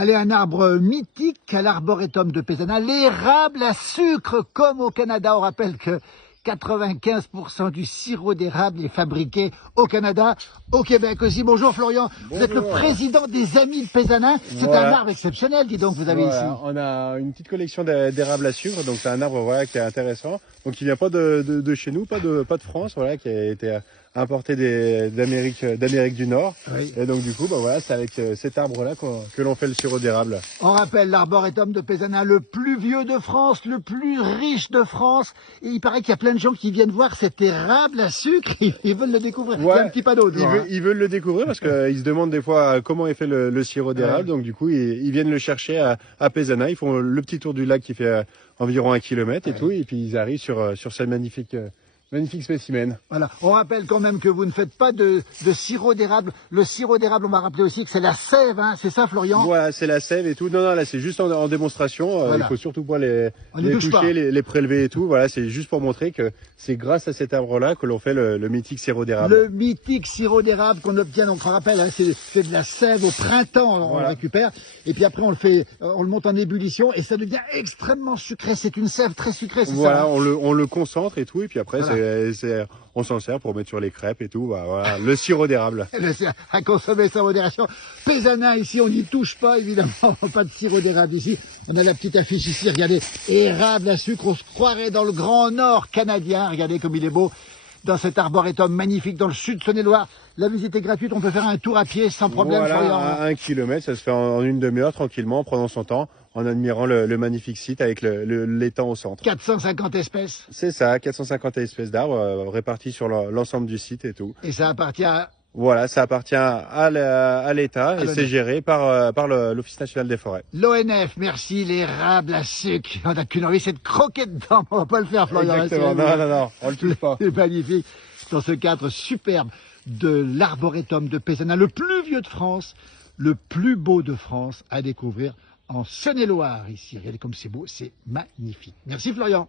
Allez, un arbre mythique à l'arboretum de Pézana, l'érable à sucre, comme au Canada. On rappelle que 95% du sirop d'érable est fabriqué au Canada, au Québec aussi. Bonjour Florian, Bonjour. Vous êtes le président des Amis de Pézana. C'est un arbre exceptionnel, dis donc, vous avez ici. On a une petite collection d'érables à sucre, donc c'est un arbre qui est intéressant. Donc il vient pas de chez nous, pas de France, qui a été importé d'Amérique du Nord. Oui. Et donc du coup, c'est avec cet arbre-là que l'on fait le sirop d'érable. On rappelle l'arboretum de Pézana, le plus vieux de France, le plus riche de France. Et il paraît qu'il y a plein de gens qui viennent voir cet érable à sucre. Ils veulent le découvrir. Il y a un petit panneau devant. Ils veulent le découvrir parce qu'ils se demandent des fois comment est fait le sirop d'érable. Donc du coup, ils viennent le chercher à Pézana. Ils font le petit tour du lac qui fait environ 1 kilomètre et tout. Et puis ils arrivent sur ce magnifique spécimen. Voilà. On rappelle quand même que vous ne faites pas de sirop d'érable. Le sirop d'érable, on va rappeler aussi que c'est la sève, hein. C'est ça, Florian? Voilà, c'est la sève et tout. Non, là, c'est juste en démonstration. Voilà. Il faut surtout pas les toucher, pas. les prélever et tout. Voilà, c'est juste pour montrer que c'est grâce à cet arbre-là que l'on fait le mythique sirop d'érable. Le mythique sirop d'érable qu'on obtient, donc on rappelle, hein, c'est de la sève au printemps, on le récupère. Et puis après, on le monte en ébullition et ça devient extrêmement sucré. C'est une sève très sucrée, c'est ça? Voilà, on le concentre et tout. Et puis après, on s'en sert pour mettre sur les crêpes et tout. Voilà, le sirop d'érable. À consommer sans modération. Pézana, ici, on n'y touche pas, évidemment. Pas de sirop d'érable ici. On a la petite affiche ici, regardez. Érable à sucre, on se croirait dans le Grand Nord canadien. Regardez comme il est beau. Dans cet arboretum magnifique dans le sud de Saône-et-Loire. La visite est gratuite, on peut faire un tour à pied sans problème. Voilà, 1 kilomètre, ça se fait en une demi-heure tranquillement, en prenant son temps, en admirant le magnifique site avec l'étang au centre. 450 espèces. C'est ça, 450 espèces d'arbres réparties sur l'ensemble du site et tout. Et ça appartient à... Voilà, ça appartient à l'État et c'est géré par l'Office national des forêts. L'ONF, merci, l'érable à sucre. On n'a qu'une envie, c'est de croquer dedans. On va pas le faire, Florian. Exactement, non, on le touche pas. C'est magnifique. Dans ce cadre superbe de l'arboretum de Pézana, le plus vieux de France, le plus beau de France à découvrir en Saône-et-Loire ici. Regardez comme c'est beau, c'est magnifique. Merci Florian.